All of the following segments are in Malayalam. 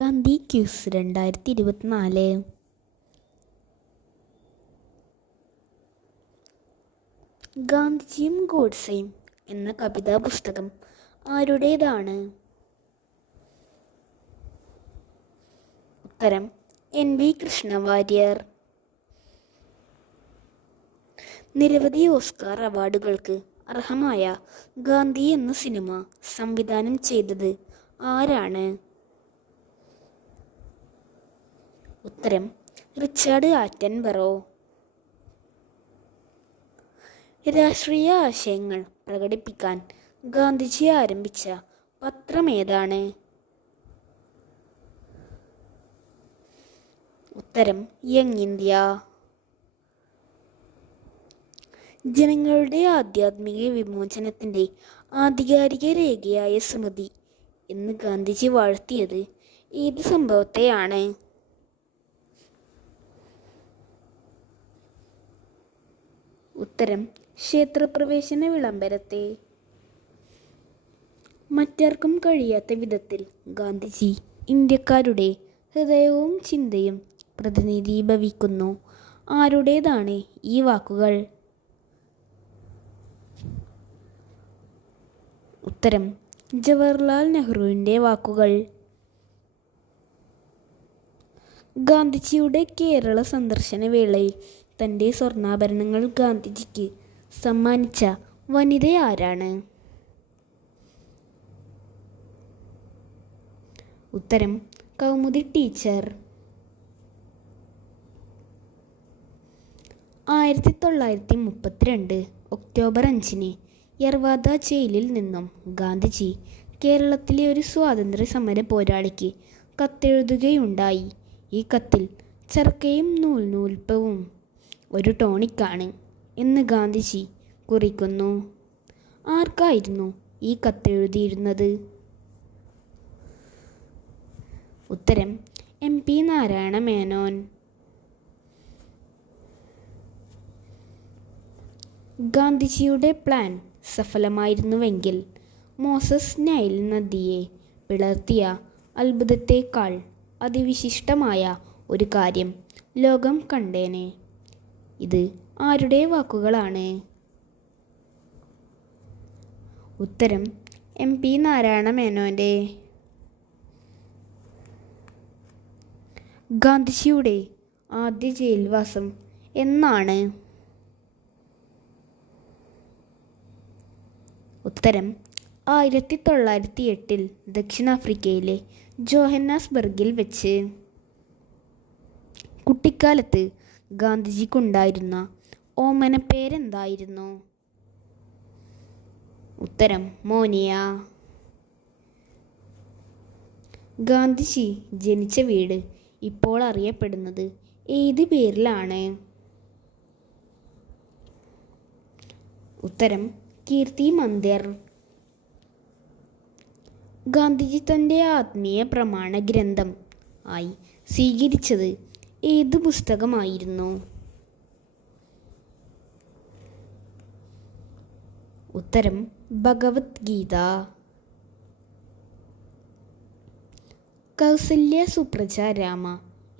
ഗാന്ധി ക്യൂസ് 2024. ഗാന്ധിജിയും ഗോഡ്സെയും എന്ന കവിതാ പുസ്തകം ആരുടേതാണ്? ഉത്തരം NV കൃഷ്ണവാര്യർ. നിരവധി ഓസ്കാർ അവാർഡുകൾക്ക് അർഹമായ ഗാന്ധി എന്ന സിനിമ സംവിധാനം ചെയ്തത് ആരാണ്? ഉത്തരം റിച്ചാർഡ് ആറ്റൻബറോ. രാഷ്ട്രീയ ആശയങ്ങൾ പ്രകടിപ്പിക്കാൻ ഗാന്ധിജി ആരംഭിച്ച പത്രം ഏതാണ്? ഉത്തരം യങ് ഇന്ത്യ. ജനങ്ങളുടെ ആധ്യാത്മിക വിമോചനത്തിൻ്റെ ആധികാരിക രേഖയായ സ്മൃതി എന്ന് ഗാന്ധിജി വാഴ്ത്തിയത് ഏത് സംഭവത്തെയാണ്? ഉത്തരം ക്ഷേത്രപ്രവേശന വിളംബരത്തെ. മറ്റാർക്കും കഴിയാത്ത വിധത്തിൽ ഗാന്ധിജി ഇന്ത്യക്കാരുടെ ഹൃദയവും ചിന്തയും പ്രതിനിധീഭവിക്കുന്നു. ആരുടേതാണ് ഈ വാക്കുകൾ? ഉത്തരം ജവഹർലാൽ നെഹ്റുവിൻ്റെ വാക്കുകൾ. ഗാന്ധിജിയുടെ കേരള സന്ദർശന വേളയിൽ തൻ്റെ സ്വർണ്ണാഭരണങ്ങൾ ഗാന്ധിജിക്ക് സമ്മാനിച്ച വനിത ആരാണ്? ഉത്തരം കൗമുദി ടീച്ചർ. 1932 ഒക്ടോബർ 5 യർവാദ ജയിലിൽ നിന്നും ഗാന്ധിജി കേരളത്തിലെ ഒരു സ്വാതന്ത്ര്യ സമര പോരാളിക്ക് കത്തെഴുതുകയുണ്ടായി. ഈ കത്തിൽ ചർക്കയും നൂൽപ്പവും ഒരു ടോണിക്കാണ് എന്ന് ഗാന്ധിജി കുറിക്കുന്നു. ആർക്കായിരുന്നു ഈ കത്തെഴുതിയിരുന്നത്? ഉത്തരം MP നാരായണ മേനോൻ. ഗാന്ധിജിയുടെ പ്ലാൻ സഫലമായിരുന്നുവെങ്കിൽ മോസസ് നൈൽ നദിയെ പിളർത്തിയ അത്ഭുതത്തേക്കാൾ അതിവിശിഷ്ടമായ ഒരു കാര്യം ലോകം കണ്ടേനെ. ഇത് ആരുടെ വാക്കുകളാണ്? ഉത്തരം MP നാരായണ മേനോൻ്റെ. ഗാന്ധിജിയുടെ ആദ്യ ജയിൽവാസം എന്നാണ്? ഉത്തരം 1908 ദക്ഷിണാഫ്രിക്കയിലെ ജോഹന്നാസ്ബർഗിൽ വെച്ച്. കുട്ടിക്കാലത്ത് ഗാന്ധിജിക്കുണ്ടായിരുന്ന ഓമനപ്പേരെന്തായിരുന്നു? ഉത്തരം മോനിയ. ഗാന്ധിജി ജനിച്ച വീട് ഇപ്പോൾ അറിയപ്പെടുന്നത് ഏത് പേരിലാണ്? ഉത്തരം കീർത്തി മന്ദിർ. ഗാന്ധിജി തൻ്റെ ആത്മീയ പ്രമാണ ഗ്രന്ഥം ആയി സ്വീകരിച്ചത് ഏത് പുസ്തകമായിരുന്നു? ഉത്തരം ഭഗവത്ഗീത. കൗസല്യ സുപ്രജ രാമ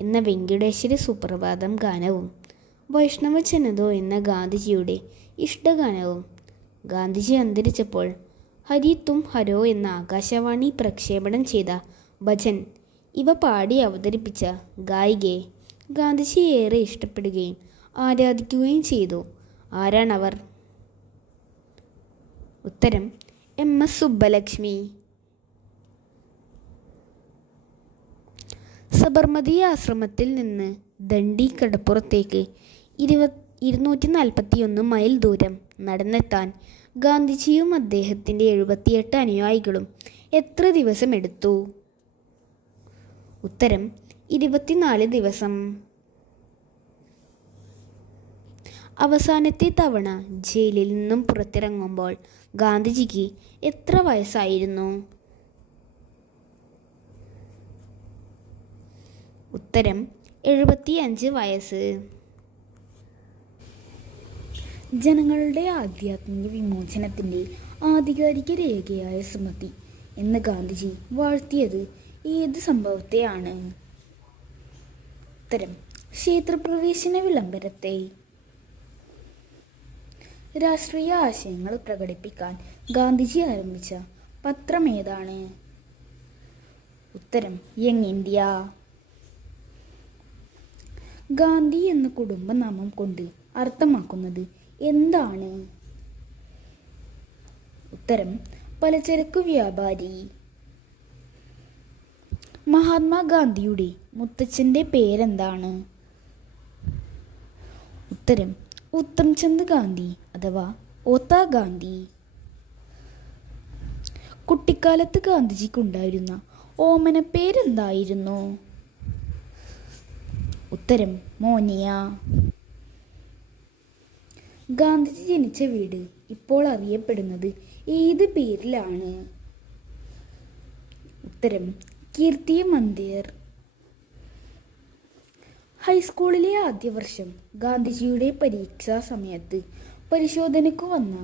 എന്ന വെങ്കടേശ്വര സുപ്രഭാതം ഗാനവും വൈഷ്ണവ ജനതോ എന്ന ഗാന്ധിജിയുടെ ഇഷ്ടഗാനവും ഗാന്ധിജി അന്തരിച്ചപ്പോൾ ഹരി തും ഹരോ എന്ന ആകാശവാണി പ്രക്ഷേപണം ചെയ്ത ഭജൻ ഇവ പാടി അവതരിപ്പിച്ച ഗായികയെ ഗാന്ധിജി ഏറെ ഇഷ്ടപ്പെടുകയും ആരാധിക്കുകയും ചെയ്തു. ആരാണവർ? ഉത്തരം MS സുബ്ബലക്ഷ്മി. സബർമതി ആശ്രമത്തിൽ നിന്ന് ദണ്ഡി കടപ്പുറത്തേക്ക് 241 മൈൽ ദൂരം നടന്നെത്താൻ ഗാന്ധിജിയും അദ്ദേഹത്തിൻ്റെ 78 അനുയായികളും എത്ര ദിവസമെടുത്തു? ഉത്തരം 24 ദിവസം. അവസാനത്തെ തവണ ജയിലിൽ നിന്നും പുറത്തിറങ്ങുമ്പോൾ ഗാന്ധിജിക്ക് എത്ര വയസ്സായിരുന്നു? ഉത്തരം 75 വയസ്സ്. ജനങ്ങളുടെ ആധ്യാത്മിക വിമോചനത്തിൻ്റെ ആധികാരിക രേഖയായ സ്മൃതി എന്ന് ഗാന്ധിജി വാഴ്ത്തിയത് ഏത് സംഭവത്തെയാണ്? ഉത്തരം ക്ഷേത്രപ്രവേശന വിളംബരത്തെ. രാഷ്ട്രീയ ആശയങ്ങൾ പ്രകടിപ്പിക്കാൻ ഗാന്ധിജി ആരംഭിച്ച പത്രം ഏതാണ്? ഉത്തരം യങ് ഇന്ത്യ. ഗാന്ധി എന്ന കുടുംബനാമം കൊണ്ട് അർത്ഥമാക്കുന്നത് എന്താണ്? ഉത്തരം പലചരക്കു വ്യാപാരി. മഹാത്മാഗാന്ധിയുടെ മുത്തച്ഛൻ്റെ പേരെന്താണ്? ഉത്തരം ഉത്തംചന്ദ് ഗാന്ധി അഥവാ ഓത്താ ഗാന്ധി. കുട്ടിക്കാലത്ത് ഗാന്ധിജിക്കുണ്ടായിരുന്ന ഓമന പേരെന്തായിരുന്നു? ഉത്തരം മോനിയ. ഗാന്ധിജി ജനിച്ച വീട് ഇപ്പോൾ അറിയപ്പെടുന്നത് ഏത് പേരിലാണ്? ഉത്തരം കീർത്തി മന്ദിർ. ഹൈസ്കൂളിലെ ആദ്യ വർഷം ഗാന്ധിജിയുടെ പരീക്ഷാ സമയത്ത് പരിശോധനയ്ക്ക് വന്ന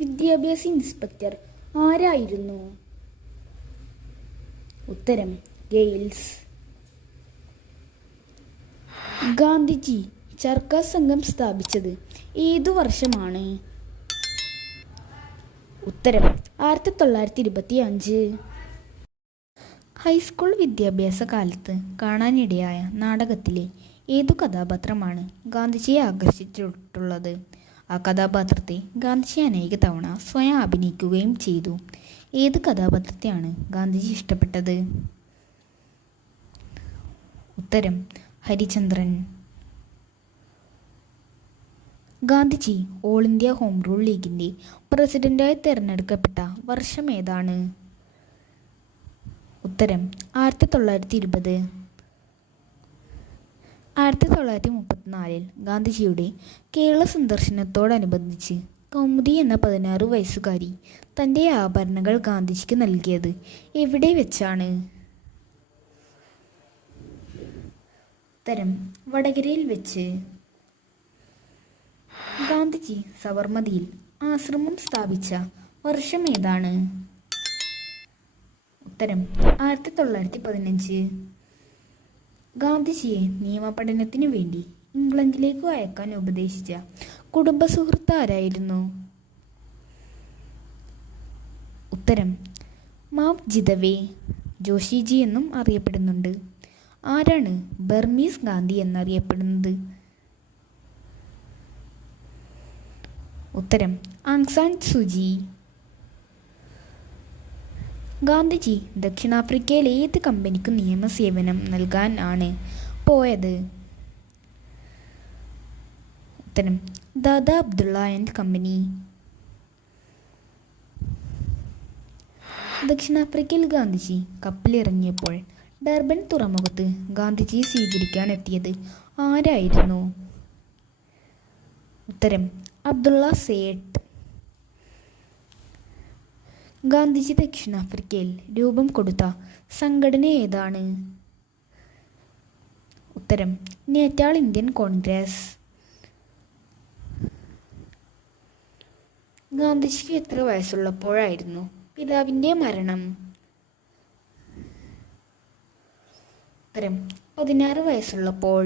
വിദ്യാഭ്യാസ ഇൻസ്പെക്ടർ ആരായിരുന്നു? ഉത്തരം ഗെയിൽസ്. ഗാന്ധിജി ചർക്കാ സംഘം സ്ഥാപിച്ചത് ഏതു വർഷമാണ്? ഉത്തരം 1925. ഹൈസ്കൂൾ വിദ്യാഭ്യാസ കാലത്ത് കാണാനിടയായ നാടകത്തിലെ ഏതു കഥാപാത്രമാണ് ഗാന്ധിജിയെ ആകർഷിച്ചിട്ടുള്ളത്? ആ കഥാപാത്രത്തെ ഗാന്ധിജി അനേക തവണ സ്വയം അഭിനയിക്കുകയും ചെയ്തു. ഏത് കഥാപാത്രത്തെയാണ് ഗാന്ധിജി ഇഷ്ടപ്പെട്ടത്? ഉത്തരം Harichandran. Gandhiji all India home rule ലീഗിൻ്റെ പ്രസിഡന്റായി തിരഞ്ഞെടുക്കപ്പെട്ട വർഷം ഏതാണ്? ഉത്തരം 1920. 1934 ഗാന്ധിജിയുടെ കേരള സന്ദർശനത്തോടനുബന്ധിച്ച് കൗമുദി എന്ന 16 വയസ്സുകാരി തൻ്റെ ആഭരണങ്ങൾ ഗാന്ധിജിക്ക് നൽകിയത് എവിടെ വെച്ചാണ്? ഉത്തരം വടകരയിൽ വെച്ച്. ഗാന്ധിജി സബർമതിയിൽ ആശ്രമം സ്ഥാപിച്ച വർഷം ഏതാണ്? ഉത്തരം 1915. ഗാന്ധിജിയെ നിയമപഠനത്തിനു വേണ്ടി ഇംഗ്ലണ്ടിലേക്ക് അയക്കാൻ ഉപദേശിച്ച കുടുംബ സുഹൃത്ത് ആരായിരുന്നു? ഉത്തരം മാവ് ജിതവേ, ജോഷിജി എന്നും അറിയപ്പെടുന്നുണ്ട്. ആരാണ് ബർമീസ് ഗാന്ധി എന്നറിയപ്പെടുന്നത്? ഉത്തരം ആങ് സാൻ സൂചി. ഗാന്ധിജി ദക്ഷിണാഫ്രിക്കയിൽ ഏത് കമ്പനിക്ക് നിയമസേവനം നൽകാൻ ആണ് പോയത്? ഉത്തരം ദാദാ അബ്ദുള്ള ആൻഡ് കമ്പനി. ദക്ഷിണാഫ്രിക്കയിൽ ഗാന്ധിജി കപ്പലിറങ്ങിയപ്പോൾ ഡർബൻ തുറമുഖത്ത് ഗാന്ധിജിയെ സ്വീകരിക്കാൻ എത്തിയത് ആരായിരുന്നു? ഉത്തരം അബ്ദുള്ള സേട്ട്. ഗാന്ധിജി ദക്ഷിണാഫ്രിക്കയിൽ രൂപം കൊടുത്ത സംഘടന ഏതാണ്? ഉത്തരം നേറ്റാൾ ഇന്ത്യൻ കോൺഗ്രസ്. ഗാന്ധിജിക്ക് എത്ര വയസ്സുള്ളപ്പോഴായിരുന്നു പിതാവിൻ്റെ മരണം? ഉത്തരം 16 വയസ്സുള്ളപ്പോൾ.